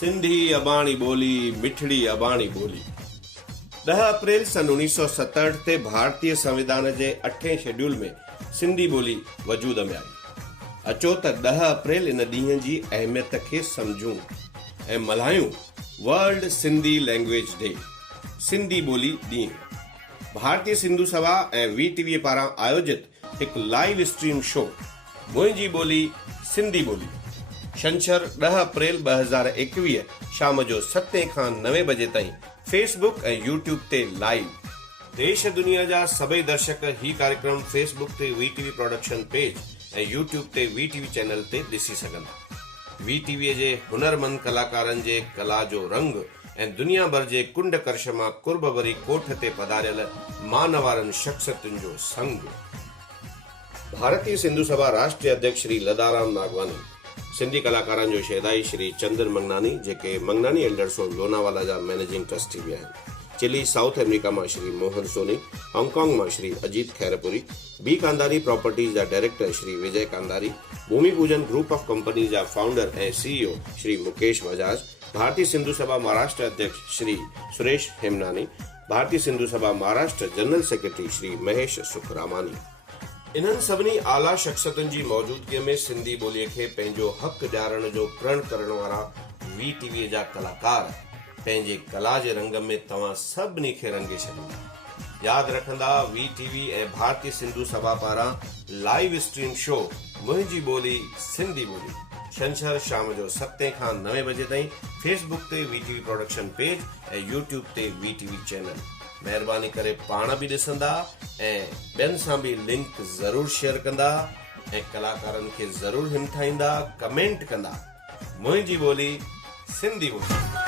सिंधी अबाणी बोली मिठड़ी अबाणी बोली 10 अप्रैल सन 1967 ते भारतीय संविधान जे 8 शेड्यूल में सिंधी बोली वजूद में आई। अचो त 10 अप्रैल इन ॾींहं जी अहमियत खे समझूं ऐं मल्हायूं वर्ल्ड सिंधी लैंग्वेज डे सिंधी ॿोली ॾींहुं। भारतीय सिंधु सभा ऐं वीटीवी पारां आयोजित हिकु लाइव स्ट्रीम शो मुंहिंजी ॿोली सिंधी ॿोली छंछर 10 अप्रैल 2021 शाम जो 7 खां 9 बजे ताईं फेसबुक ऐं यूट्यूब ते लाइव। देश दुनिया जा सभई दर्शक ही कार्यक्रम फेसबुक ते वीटीवी प्रोडक्शन पेज ऐं यूट्यूब ते वीटीवी चैनल ते ॾिसी सघंदा। वीटीवी जे हुनरमंद कलाकारनि जे कला जो रंग ऐं दुनिया भर जे कुंड कर्शमा कुर्ब वरी कोठ ते पधारियल मान वारनि शख्सियतुनि जो संग। भारतीय सिंधु सभा राष्ट्रीय अध्यक्ष श्री लदाराम नागवानी, सिंधी कलाकारनि जो शहदाई श्री चंदन मंगनानी जेके मंगनानी एल्डर्स ऑफ लोनावाला जा मैनेजिंग ट्रस्टी भी आहिनि, चिली साउथ अमेरिका में श्री मोहन सोनी, हांगकांग में श्री अजीत खैरपुरी, बी कांदारी प्रॉपर्टीज जा डायरेक्टर श्री विजय कांदारी, भूमि पूजन ग्रुप ऑफ कंपनी जा फाउंडर ए सीईओ श्री मुकेश बजाज, भारतीय सिंधु सभा महाराष्ट्र अध्यक्ष श्री सुरेश हेमनानी, भारतीय सिंधु सभा महाराष्ट्र जनरल सेक्रेटरी श्री महेश सुखरामानी। इन्हनि सभिनी आला शख्सियतुनि जी मौजूदगीअ में सिंधी ॿोलीअ खे पंहिंजो हक़ ॾियारण जो प्रण करण वारा वीटीवी जा कलाकार पंहिंजे कला जे रंग में तव्हां सभिनी खे रंगे छॾींदा। यादि रखंदा वीटीवी ऐं भारतीय सिंधु सभा पारां लाइव स्ट्रीम शो मुंहिंजी ॿोली सिंधी ॿोली छंछर शाम जो 7 खां 9 बजे ताईं फेसबुक ते वीटीवी प्रोडक्शन पेज ऐं यूट्यूब ते वीटीवी चैनल। महिरबानी करे पाण बि ॾिसंदा ऐं ॿियनि सां बि लिंक ज़रूर शेयर कंदा ऐं कलाकारनि खे ज़रूर हिमथाईंदा, कमेंट कंदा। मुंहिंजी ॿोली सिंधी ॿोली।